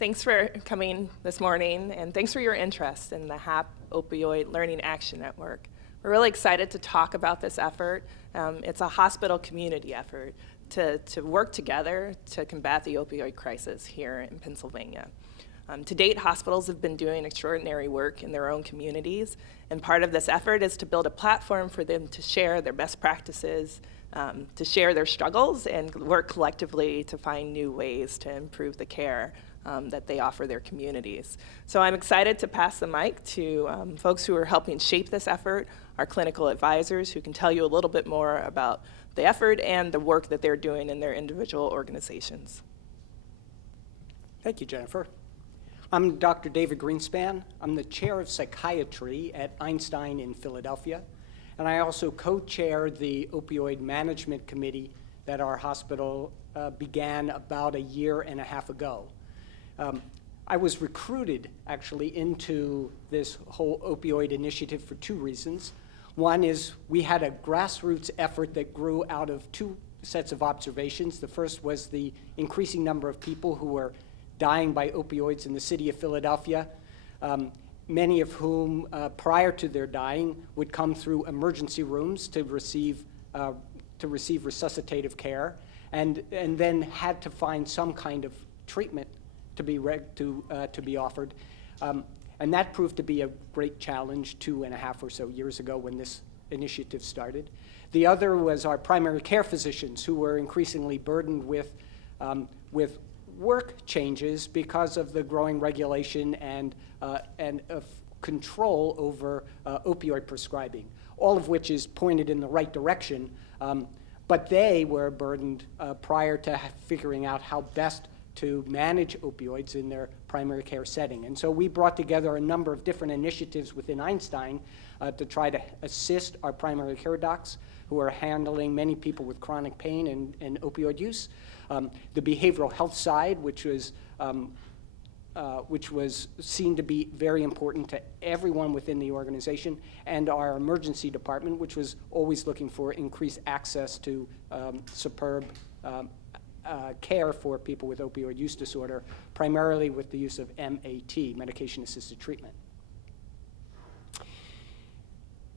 Thanks for coming this morning, and thanks for your interest in the HAP Opioid Learning Action Network. We're really excited to talk about this effort. It's a hospital community effort to work together to combat the opioid crisis here in Pennsylvania. To date, hospitals have been doing extraordinary work in their own communities, and part of this effort is to build a platform for them to share their best practices, to share their struggles, and work collectively to find new ways to improve the care that they offer their communities. So I'm excited to pass the mic to folks who are helping shape this effort, our clinical advisors who can tell you a little bit more about the effort and the work that they're doing in their individual organizations. Thank you, Jennifer. I'm Dr. David Greenspan. I'm the chair of psychiatry at Einstein in Philadelphia, and I also co-chair the opioid management committee that our hospital began about a year and a half ago. I was recruited actually into this whole opioid initiative for two reasons. One is we had a grassroots effort that grew out of two sets of observations. The first was the increasing number of people who were dying by opioids in the city of Philadelphia, many of whom prior to their dying would come through emergency rooms to receive resuscitative care, and then had to find some kind of treatment to be offered. And that proved to be a great challenge 2.5 or so years ago when this initiative started. The other was our primary care physicians, who were increasingly burdened with work changes because of the growing regulation and of control over opioid prescribing, all of which is pointed in the right direction. But they were burdened prior to figuring out how best to manage opioids in their primary care setting. And so we brought together a number of different initiatives within Einstein to try to assist our primary care docs who are handling many people with chronic pain and opioid use. The behavioral health side, which was seen to be very important to everyone within the organization, and our emergency department, which was always looking for increased access to superb care for people with opioid use disorder, primarily with the use of MAT, medication-assisted treatment.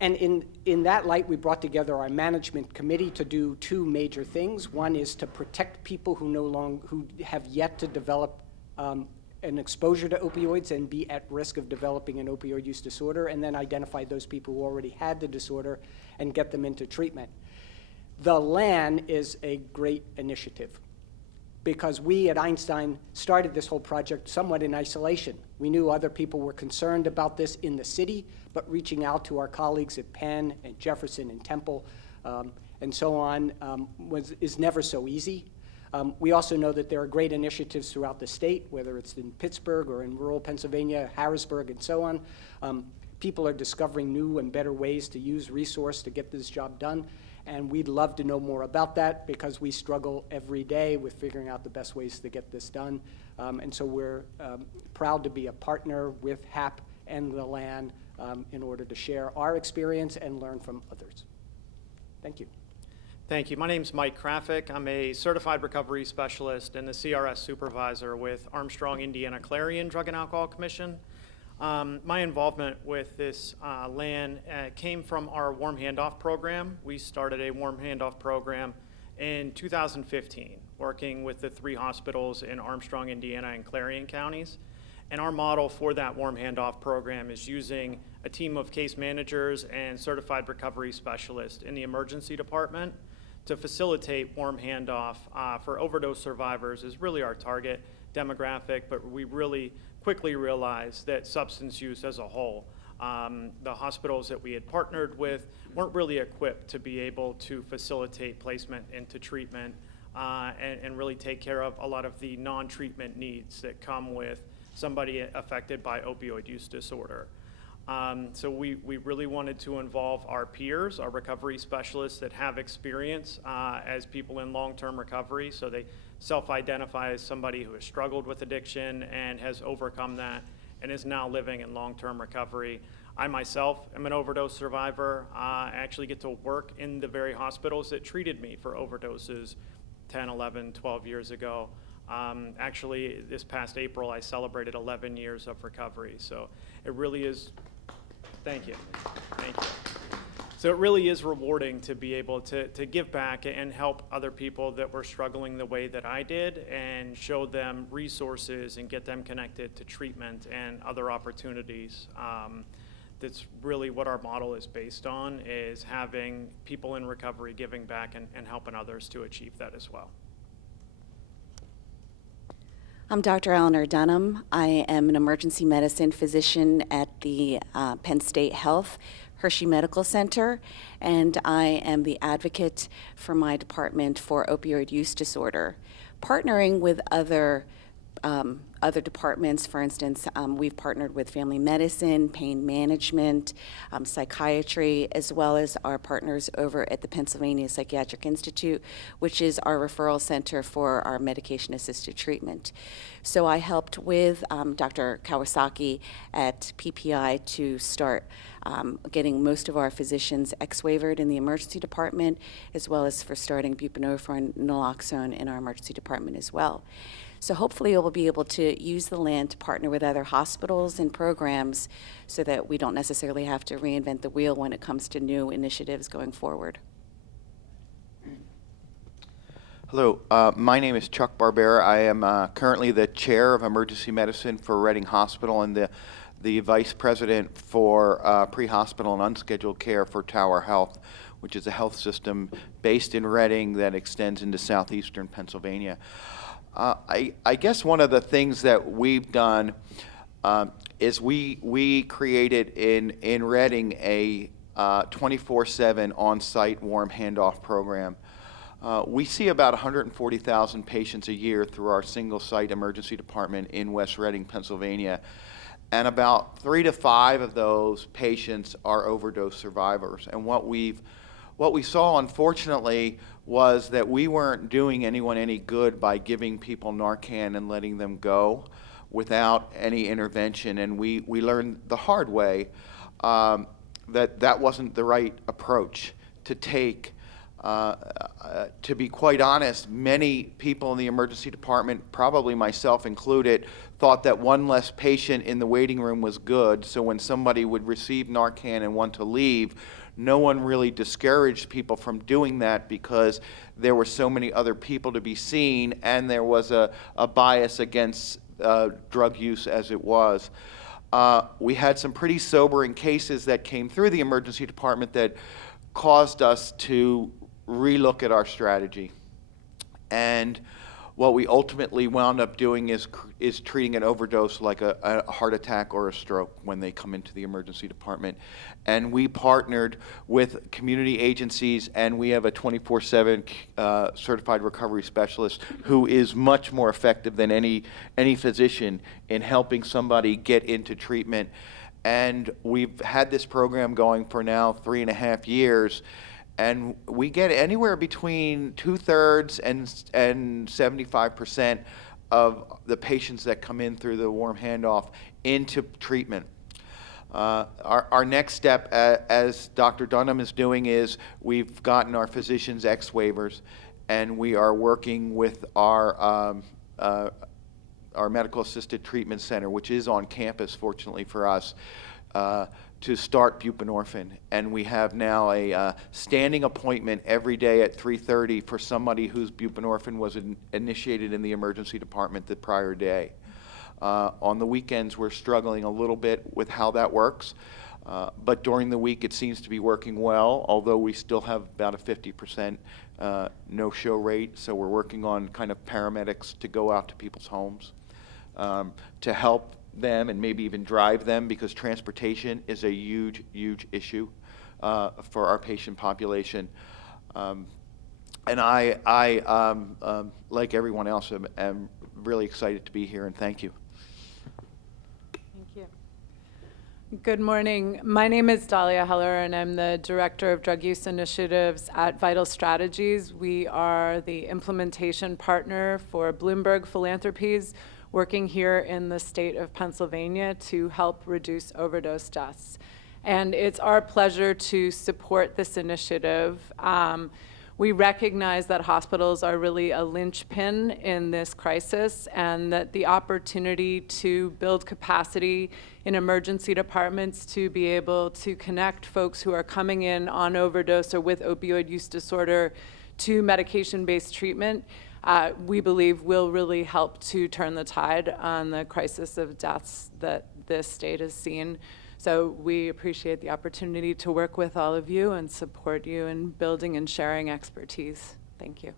And in that light, we brought together our management committee to do two major things. One is to protect people who have yet to develop an exposure to opioids and be at risk of developing an opioid use disorder, and then identify those people who already had the disorder and get them into treatment. The LAN is a great initiative, because we at Einstein started this whole project somewhat in isolation. We knew other people were concerned about this in the city, but reaching out to our colleagues at Penn and Jefferson and Temple and so on is never so easy. We also know that there are great initiatives throughout the state, whether it's in Pittsburgh or in rural Pennsylvania, Harrisburg, and so on. People are discovering new and better ways to use resource to get this job done. And we'd love to know more about that, because we struggle every day with figuring out the best ways to get this done. And so we're proud to be a partner with HAP and the LAN in order to share our experience and learn from others. Thank you. Thank you. My name's Mike Krafik. I'm a certified recovery specialist and the CRS supervisor with Armstrong Indiana Clarion Drug and Alcohol Commission. My involvement with this LAN came from our warm handoff program. We started a warm handoff program in 2015, working with the 3 hospitals in Armstrong, Indiana, and Clarion counties. And our model for that warm handoff program is using a team of case managers and certified recovery specialists in the emergency department to facilitate warm handoff for overdose survivors is really our target demographic, but we really quickly realized that substance use as a whole, the hospitals that we had partnered with weren't really equipped to be able to facilitate placement into treatment and really take care of a lot of the non-treatment needs that come with somebody affected by opioid use disorder. So we really wanted to involve our peers, our recovery specialists that have experience as people in long-term recovery, so they self-identify as somebody who has struggled with addiction and has overcome that and is now living in long-term recovery. I myself am an overdose survivor. I actually get to work in the very hospitals that treated me for overdoses 10, 11, 12 years ago. Actually, this past April, I celebrated 11 years of recovery. So it really is, thank you. So it really is rewarding to be able to give back and help other people that were struggling the way that I did, and show them resources and get them connected to treatment and other opportunities. That's really what our model is based on, is having people in recovery giving back and helping others to achieve that as well. I'm Dr. Eleanor Dunham. I am an emergency medicine physician at the Penn State Health Hershey Medical Center, and I am the advocate for my department for opioid use disorder. Partnering with other departments, for instance, we've partnered with family medicine, pain management, psychiatry, as well as our partners over at the Pennsylvania Psychiatric Institute, which is our referral center for our medication-assisted treatment. So I helped with Dr. Kawasaki at PPI to start getting most of our physicians X-waivered in the emergency department, as well as for starting buprenorphine and naloxone in our emergency department as well. So hopefully we'll be able to use the LAN to partner with other hospitals and programs so that we don't necessarily have to reinvent the wheel when it comes to new initiatives going forward. Hello, my name is Chuck Barbera. I am currently the chair of emergency medicine for Reading Hospital and the vice president for pre-hospital and unscheduled care for Tower Health, which is a health system based in Reading that extends into southeastern Pennsylvania. I guess one of the things that we've done is we created in Reading a 24/7 on-site warm handoff program. We see about 140,000 patients a year through our single-site emergency department in West Reading, Pennsylvania, and about 3 to 5 of those patients are overdose survivors. And what we saw, unfortunately, was that we weren't doing anyone any good by giving people Narcan and letting them go without any intervention. And we learned the hard way that wasn't the right approach to take. To be quite honest, many people in the emergency department, probably myself included, thought that one less patient in the waiting room was good. So when somebody would receive Narcan and want to leave, no one really discouraged people from doing that because there were so many other people to be seen, and there was a bias against drug use as it was. We had some pretty sobering cases that came through the emergency department that caused us to relook at our strategy. And what we ultimately wound up doing is treating an overdose like a heart attack or a stroke when they come into the emergency department. And we partnered with community agencies, and we have a 24/7 certified recovery specialist who is much more effective than any physician in helping somebody get into treatment. And we've had this program going for now 3.5 years. And we get anywhere between 2/3 and 75% of the patients that come in through the warm handoff into treatment. Our next step, as Dr. Dunham is doing, is we've gotten our physicians X waivers, and we are working with our medical assisted treatment center, which is on campus, fortunately for us, to start buprenorphine. And we have now a standing appointment every day at 3:30 for somebody whose buprenorphine was initiated in the emergency department the prior day. On the weekends, we're struggling a little bit with how that works, but during the week it seems to be working well, although we still have about a 50% no-show rate. So we're working on kind of paramedics to go out to people's homes to help them and maybe even drive them, because transportation is a huge issue for our patient population. And I like everyone else, am really excited to be here, and thank you. Thank you. Good morning. My name is Dahlia Haller, and I'm the Director of Drug Use Initiatives at Vital Strategies. We are the implementation partner for Bloomberg Philanthropies, working here in the state of Pennsylvania to help reduce overdose deaths. And it's our pleasure to support this initiative. We recognize that hospitals are really a linchpin in this crisis, and that the opportunity to build capacity in emergency departments to be able to connect folks who are coming in on overdose or with opioid use disorder to medication-based treatment, we believe will really help to turn the tide on the crisis of deaths that this state has seen. So we appreciate the opportunity to work with all of you and support you in building and sharing expertise. Thank you.